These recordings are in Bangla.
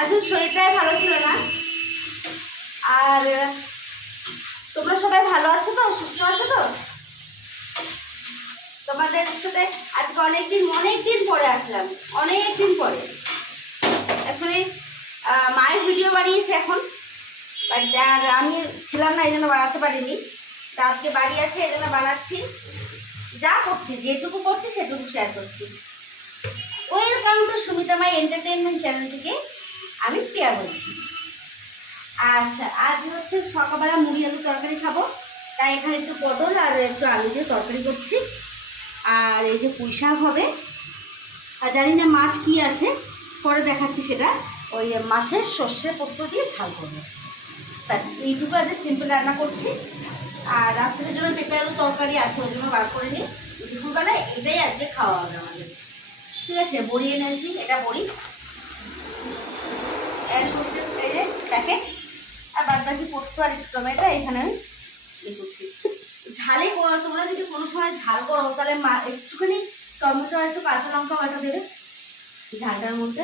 আসলে শরীরটাই ভালো ছিল না। আর তোমরা সবাই ভালো আছো তো, সুস্থ আছো তো? তোমাদের সাথে আজকে অনেকদিন পরে আসলাম, অনেকদিন পরে। অ্যাকচুয়ালি মায়ের ভিডিও বানিয়েছে এখন, আর আমি ছিলাম না, এই জন্য বানাতে পারিনি। তা আজকে বাড়ি আছে, এই জন্য বানাচ্ছি। যা করছি, যেটুকু করছি সেটুকু শেয়ার করছি। Welcome to Sumita my entertainment channel থেকে আমি প্রিয়া বলছি। আচ্ছা, আজ হচ্ছে সকালবেলা মুড়ি আলু তরকারি খাবো, তাই এখানে একটু পটল আর একটু আলু দিয়ে তরকারি করছি। আর এই যে পুঁই শাক হবে, আর জানি না মাছ কি আছে, পরে দেখাচ্ছি সেটা। ওই মাছের সর্ষে পোস্ত দিয়ে ঝাল করবো, ব্যাস এইটুকু আজকে সিম্পল রান্না করছি। আর রাত্রের জন্য পেঁপে আলু তরকারি আছে, ওই জন্য বার করে নিই। দুপুরবেলায় এটাই আজকে খাওয়া হবে আমাদের, ঠিক আছে? বড়ি এনেছি, এটা বড়ি সর্ষে, এই যে প্যাকেট। আর বাদ বাকি পোস্ত আর একটু টমেটো এখানে আমি ইয়ে করছি। ঝালে তোমরা যদি কোনো সময় ঝাল করো তাহলে একটুখানি টমেটো আর একটু কাঁচা লঙ্কা বাটা দেবে, ঝালটার মধ্যে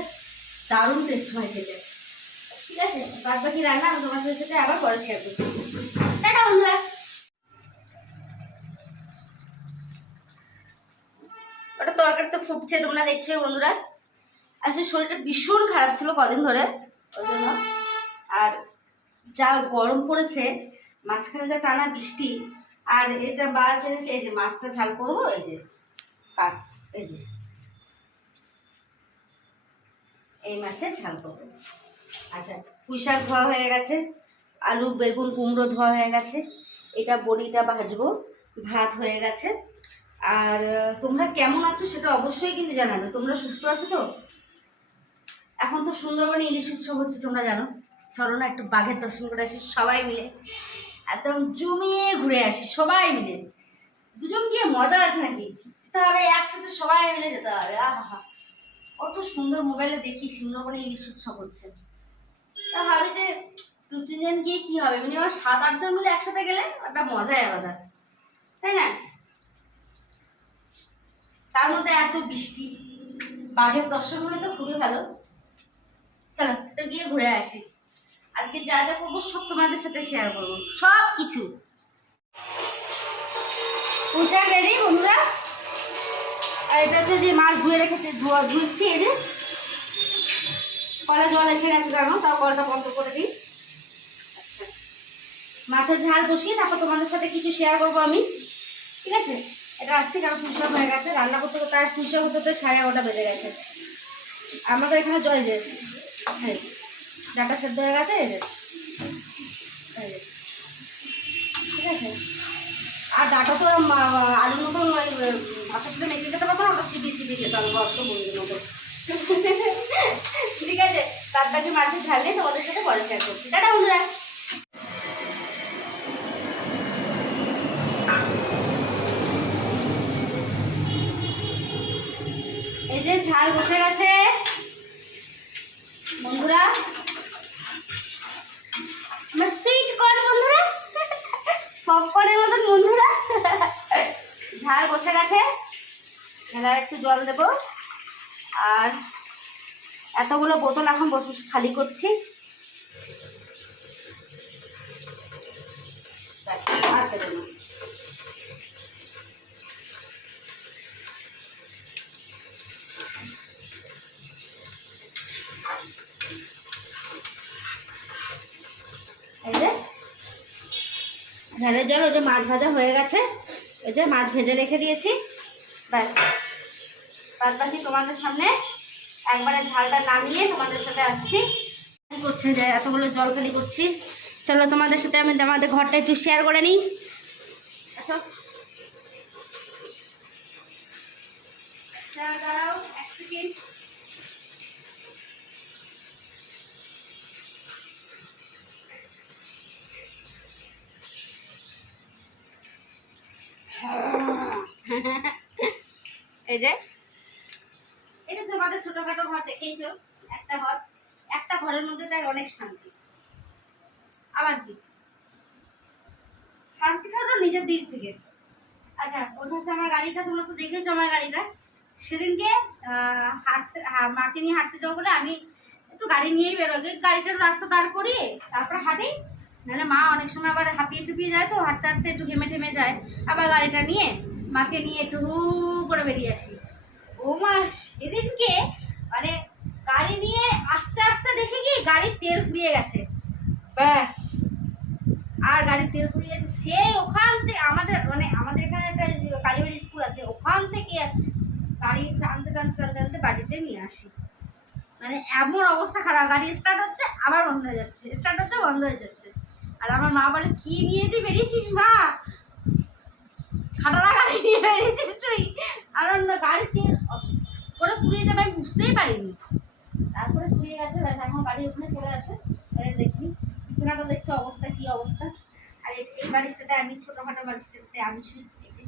দারুণ টেস্ট হয় খেতে, ঠিক আছে? বাদ বাকি রান্না আমি তোমাদের সাথে আবার পরে শেয়ার করছি। টাটা বন্ধুরা। ওটা তরকারি তো ফুটছে, তোমরা দেখছো বন্ধুরা। আসলে শরীরটা ভীষণ খারাপ ছিল কদিন ধরে, ওই জন্য। আর যা গরম পড়েছে, মাঝখানে যা টানা বৃষ্টি, আর এটা মাছ এনেছে, এই যে মাছটা ঝাল করবো, এই যে কাঠ, এই যে এই মাছের ঝাল করবো। আচ্ছা, পুঁই শাক ধোয়া হয়ে গেছে, আলু বেগুন কুমড়ো ধোয়া হয়ে গেছে, এটা বড়িটা ভাজবো, ভাত হয়ে গেছে। আর তোমরা কেমন আছো সেটা অবশ্যই কিন্তু জানাবে। তোমরা সুস্থ আছো তো? এখন তো সুন্দরবনে ইলিশ উৎসব হচ্ছে, তোমরা জানো। চলো না একটু বাঘের দর্শন করে আসি সবাই মিলে, একদম জমিয়ে ঘুরে আসি সবাই মিলে। দুজন গিয়ে মজা আছে নাকি? তাহলে একসাথে সবাই মিলে যেতে হবে। আহা, কত সুন্দর মোবাইলে দেখি সুন্দরবনে ইলিশ উৎসব হচ্ছে। তা ভাবি যে 2-3 জন গিয়ে কি হবে, মিনিমাম 7-8 জন মিলে একসাথে গেলে একটা মজাই আলাদা, তাই না? তার মধ্যে এত বৃষ্টি, বাঘের দর্শন হলে তো খুবই ভালো। চলো একটু গিয়ে ঘুরে আসি। আজকে যা যা করবো সব তোমাদের সাথে শেয়ার করবো, সব কিছু। পোশাক রেডি বন্ধুরা। আর এটা হচ্ছে যে মাছ ধুয়ে রেখেছে, ধুচ্ছি। এই যে কলা জল এসে গেছে জানো, তাও কলটা বন্ধ করে দিই। আচ্ছা, মাছের ঝাল বসিয়ে তারপর তোমাদের সাথে কিছু শেয়ার করবো আমি, ঠিক আছে? এটা আসছি কারণ পুঁইশাক হয়ে গেছে, রান্না করতে করতে আর পুঁইশাক হতে 11:30 বেজে গেছে। আমাদের এখানে জয় যে হ্যাঁ, ডাটা সেদ্ধ হয়ে গেছে, এই যে ঠিক আছে। আর ডাটা তো আলুর মতন ওই ভাতের সাথে মেখে খেতে পারবো না, ওটা চিবি খেতে হবে বয়স্ক বন্ধুর মতো, ঠিক আছে? বাদ বাকি মাছের ঝাল দিয়ে তোমাদের সাথে পরে শেয়ার করছি। টাটা বন্ধুরা। এই যে ঝাল বসে গেছে বন্ধুরা, আমার সুইট কর্ন বন্ধুরা, পপকর্নের মতন বন্ধুরা। ঝাল বসে গেছে, এবার একটু জল দেব। আর এতগুলো বোতল এখন বসে বসে খালি করছি। আর দেবো না। এই যে ঝালের জল, ওই যে মাছ ভাজা হয়ে গেছে, ওই যে মাছ ভেজে রেখে দিয়েছি, ব্যাস। বাদ বাকি তোমাদের সামনে একবারে ঝালটা নামিয়ে তোমাদের সাথে আসছি। কি করছে যে এতগুলো জল খালি করছি। চলো তোমাদের সাথে আমি আমাদের ঘরটা একটু শেয়ার করে নিই। আচ্ছা দাঁড়াও এক সেকেন্ড। এই যে এটা তোমাদের ছোটখাটো ঘর দেখেইছো, একটা ঘরের মধ্যে তাই অনেক শান্তি। আবার কি শান্তিটা হলো নিজের দিক থেকে। আচ্ছা, ওটা হচ্ছে আমার গাড়িটা, তোমরা তো দেখেছো আমার গাড়িটা। সেদিনকে মাকে নিয়ে হাঁটতে যাবো বলে আমি একটু গাড়ি নিয়েই বেরোগে, গাড়িটা রাস্তা দাঁড় করিয়ে তারপরে হাঁটি, নাহলে মা অনেক সময় আবার হাঁপিয়ে টুপিয়ে যায়, তো হাঁটতে হাঁটতে একটু ঘেমে ঠেমে যায়, আবার গাড়িটা নিয়ে মাকে নিয়ে একটু হু করে বেরিয়ে আসি। ও মা সেদিনকে মানে গাড়ি নিয়ে আস্তে আস্তে দেখে কি গাড়ির তেল ফুরিয়ে গেছে, ব্যাস আর গাড়ির তেল ফুরিয়ে গেছে। সেই ওখান থেকে আমাদের এখানে একটা কালীবাড়ি স্কুল আছে, ওখান থেকে গাড়ি টানতে টানতে টানতে টানতে বাড়িতে নিয়ে আসি। মানে এমন অবস্থা খারাপ, গাড়ি স্টার্ট হচ্ছে আবার বন্ধ হয়ে যাচ্ছে, স্টার্ট হচ্ছে বন্ধ হয়ে যাচ্ছে। আর আমার মা বলে, কি নিয়ে তুই বেরিয়েছিস মা, খাটারা গাড়ি নিয়ে বেরিয়েছিস তুই? আর অন্য গাড়িতে করে ফুরিয়ে যাবে আমি বুঝতেই পারিনি। তারপরে ফুরিয়ে গেছে, এখন গাড়ি ওখানে পড়ে আছে, দেখি বিছানাটা দেখছো অবস্থা কি অবস্থা। আর এই বালিশটাতে আমি ছোটোখাটো বালিশটাতে আমি শুই, এই যে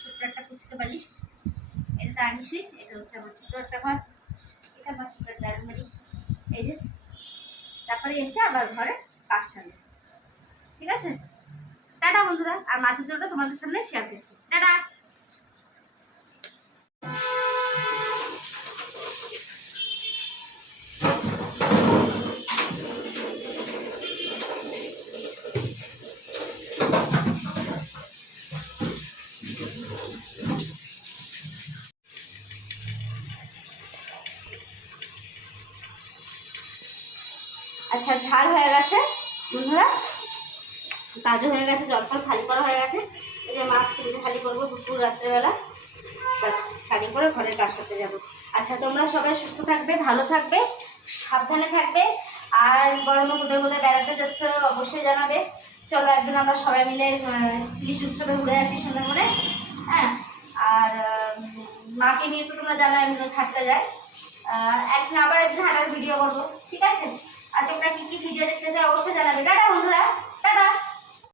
ছোট্ট একটা কুচকে বালিশ, এটাতে আমি শুই, এটা হচ্ছে আমার ছোটো একটা ঘর, এটা আমার ছোটো একটা আলমারি, এই যে। তারপরে এসে আবার ঘরে কাজ সামনে, ঠিক আছে? টাটা বন্ধুরা, আর মাছের ঝোলটা তোমাদের সামনে শেয়ার করছি, টাটা। আচ্ছা, ঝাল হয়ে গেছে বন্ধুরা, কাজও হয়ে গেছে, জলফল খালি করা হয়ে গেছে। এই যে মাছ কিনতে খালি করবো দুপুর রাত্রেবেলা, ব্যাস খালি করে ঘরের কাজ করতে যাবো। আচ্ছা, তোমরা সবাই সুস্থ থাকবে, ভালো থাকবে, সাবধানে থাকবে। আর গরমে কোথায় কোথায় বেড়াতে যাচ্ছ অবশ্যই জানাবে। চলো একদিন আমরা সবাই মিলে ইলিশ উৎসবে ঘুরে আসি সুন্দরবনে, হ্যাঁ। আর মাকে নিয়ে তো তোমরা জানো আমি হাঁটতে যাই, একদিন হাঁটার ভিডিও করবো, ঠিক আছে?